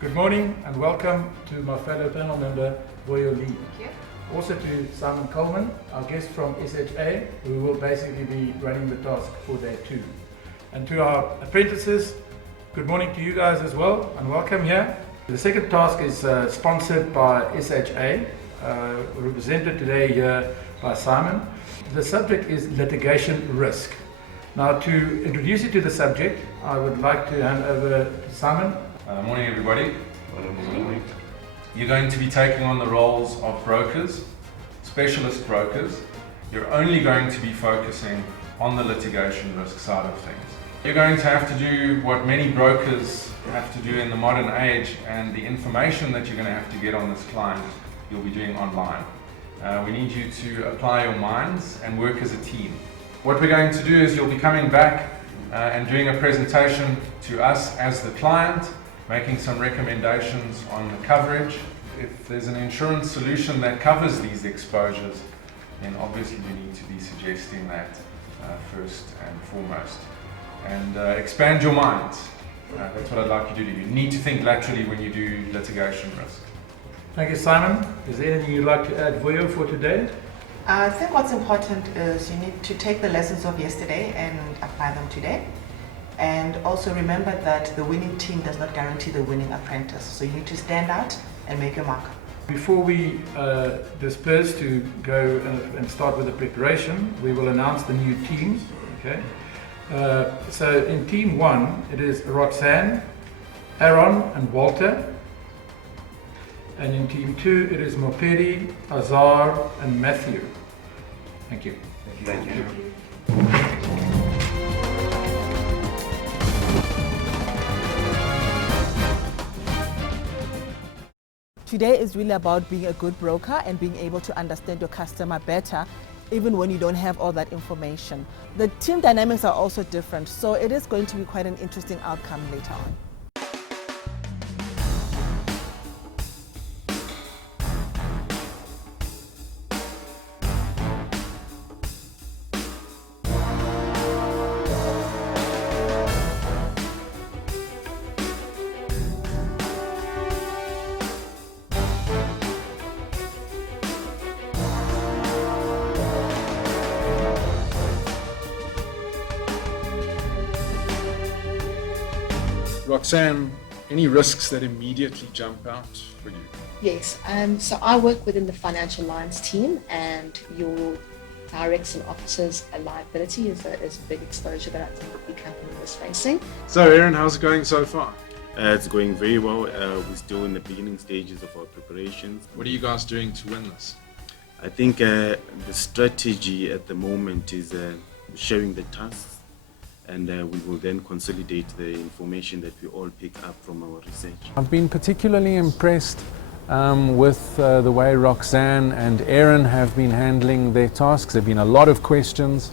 Good morning and welcome to my fellow panel member, Voyo Lee. Thank you. Also to Simon Coleman, our guest from SHA, who will basically be running the task for that too. And to our apprentices, good morning to you guys as well and welcome here. The second task is sponsored by SHA, represented today here by Simon. The subject is litigation risk. Now to introduce you to the subject, I would like to hand over to Simon. Morning everybody. Morning. You're going to be taking on the roles of brokers, specialist brokers. You're only going to be focusing on the litigation risk side of things. You're going to have to do what many brokers have to do in the modern age, and the information that you're going to have to get on this client, you'll be doing online. We need you to apply your minds and work as a team. What we're going to do is you'll be coming back and doing a presentation to us as the client, making some recommendations on the coverage. If there's an insurance solution that covers these exposures, then obviously you need to be suggesting that first and foremost. And expand your mind. That's what I'd like you to do. You need to think laterally when you do litigation risk. Thank you, Simon. Is there anything you'd like to add, Voyo, for today? I think what's important is you need to take the lessons of yesterday and apply them today. And also remember that the winning team does not guarantee the winning apprentice. So you need to stand out and make your mark. Before we disperse to go and start with the preparation, we will announce the new teams. Okay. So in team 1, it is Roxanne, Aaron and Walter. And in team 2, it is Mopedi, Azar and Matthew. Thank you. Thank you. Today is really about being a good broker and being able to understand your customer better, even when you don't have all that information. The team dynamics are also different, so it is going to be quite an interesting outcome later on. Roxanne, any risks that immediately jump out for you? Yes, so I work within the financial lines team, and your directs and officers liability is a big exposure that I think the company is facing. So Aaron, how's it going so far? It's going very well. We're still in the beginning stages of our preparations. What are you guys doing to win this? I think the strategy at the moment is sharing the tasks, and we will then consolidate the information that we all pick up from our research. I've been particularly impressed with the way Roxanne and Aaron have been handling their tasks. There have been a lot of questions.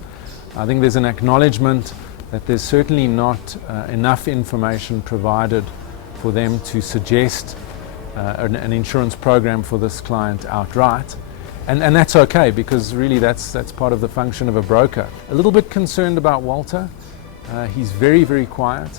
I think there's an acknowledgement that there's certainly not enough information provided for them to suggest an insurance program for this client outright. And that's okay, because really that's part of the function of a broker. A little bit concerned about Walter. He's very, very quiet.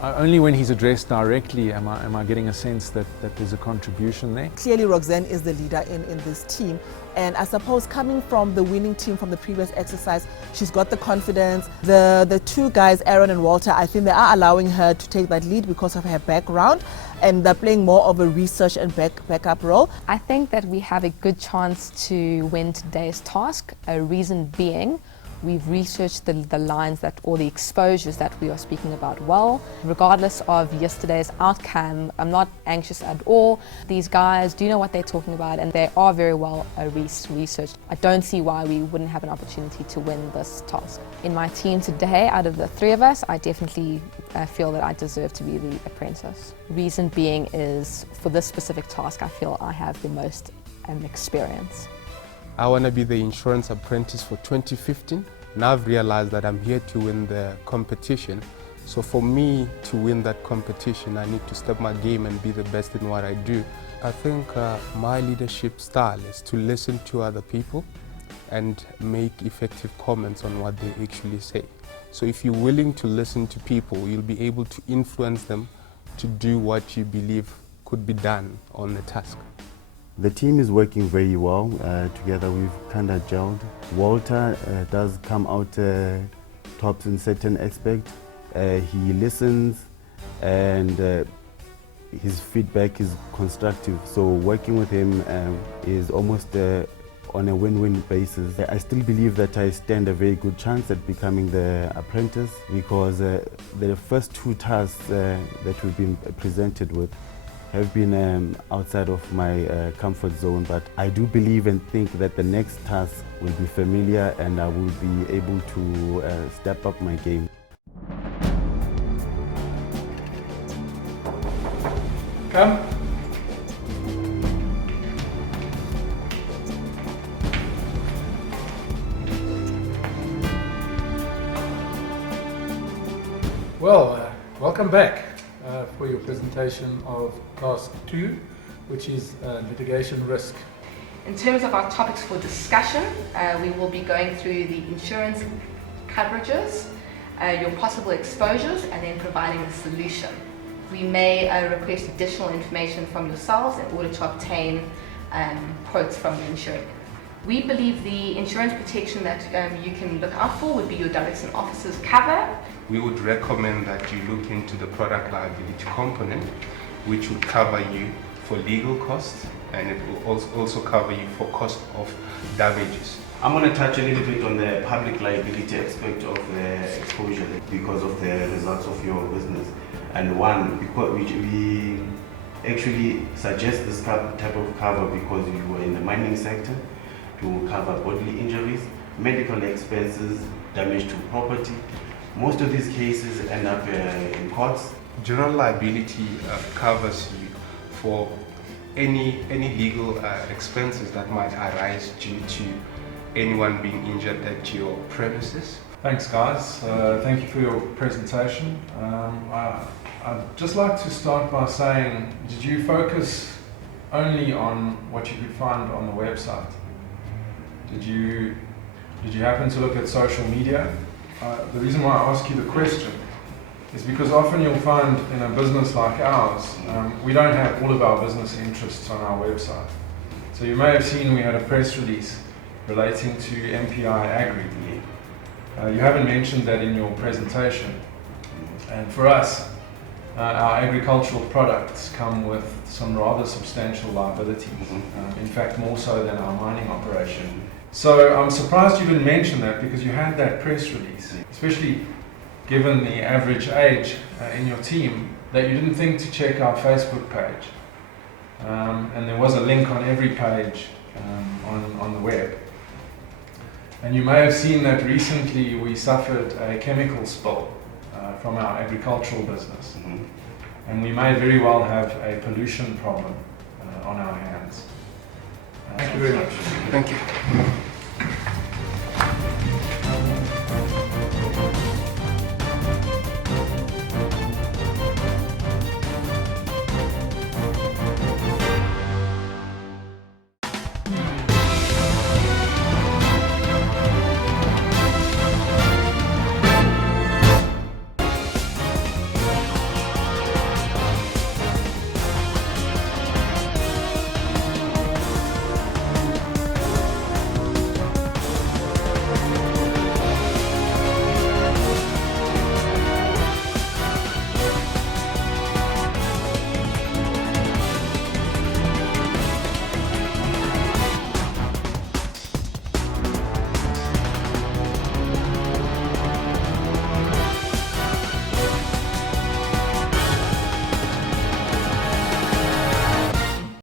Only when he's addressed directly am I getting a sense that there's a contribution there. Clearly Roxanne is the leader in this team, and I suppose coming from the winning team from the previous exercise, she's got the confidence. The two guys, Aaron and Walter, I think they are allowing her to take that lead because of her background, and they're playing more of a research and backup role. I think that we have a good chance to win today's task, a reason being we've researched the lines or the exposures that we are speaking about well. Regardless of yesterday's outcome, I'm not anxious at all. These guys do know what they're talking about, and they are very well researched. I don't see why we wouldn't have an opportunity to win this task. In my team today, out of the 3 of us, I definitely feel that I deserve to be the apprentice. Reason being is, for this specific task, I feel I have the most experience. I want to be the insurance apprentice for 2015. Now I've realized that I'm here to win the competition. So for me to win that competition, I need to step my game and be the best in what I do. I think my leadership style is to listen to other people and make effective comments on what they actually say. So if you're willing to listen to people, you'll be able to influence them to do what you believe could be done on the task. The team is working very well. Together we've kind of gelled. Walter does come out tops in certain aspects. He listens and his feedback is constructive. So working with him is almost on a win-win basis. I still believe that I stand a very good chance at becoming the apprentice because the first two tasks that we've been presented with have been outside of my comfort zone, but I do believe and think that the next task will be familiar and I will be able to step up my game. Come. Well, welcome back for your presentation of task 2, which is litigation risk. In terms of our topics for discussion, we will be going through the insurance coverages, your possible exposures, and then providing a solution. We may request additional information from yourselves in order to obtain quotes from the insurer. We believe the insurance protection that you can look out for would be your directors and officers cover. We would recommend that you look into the product liability component, which would cover you for legal costs, and it will also cover you for cost of damages. I'm going to touch a little bit on the public liability aspect of the exposure because of the results of your business. And one, because we actually suggest this type of cover because you were in the mining sector to cover bodily injuries, medical expenses, damage to property. Most of these cases end up in courts. General liability covers you for any legal expenses that might arise due to anyone being injured at your premises. Thanks guys, thank you for your presentation. I'd just like to start by saying, did you focus only on what you could find on the website? Did you happen to look at social media? The reason why I ask you the question is because often you'll find in a business like ours, we don't have all of our business interests on our website. So you may have seen we had a press release relating to MPI Agri. You haven't mentioned that in your presentation. And for us, our agricultural products come with some rather substantial liabilities, in fact more so than our mining operation. So I'm surprised you didn't mention that because you had that press release, especially given the average age in your team, that you didn't think to check our Facebook page. And there was a link on every page on the web. And you may have seen that recently we suffered a chemical spill from our agricultural business. And we may very well have a pollution problem on our hands. Thank you very much. Thank you.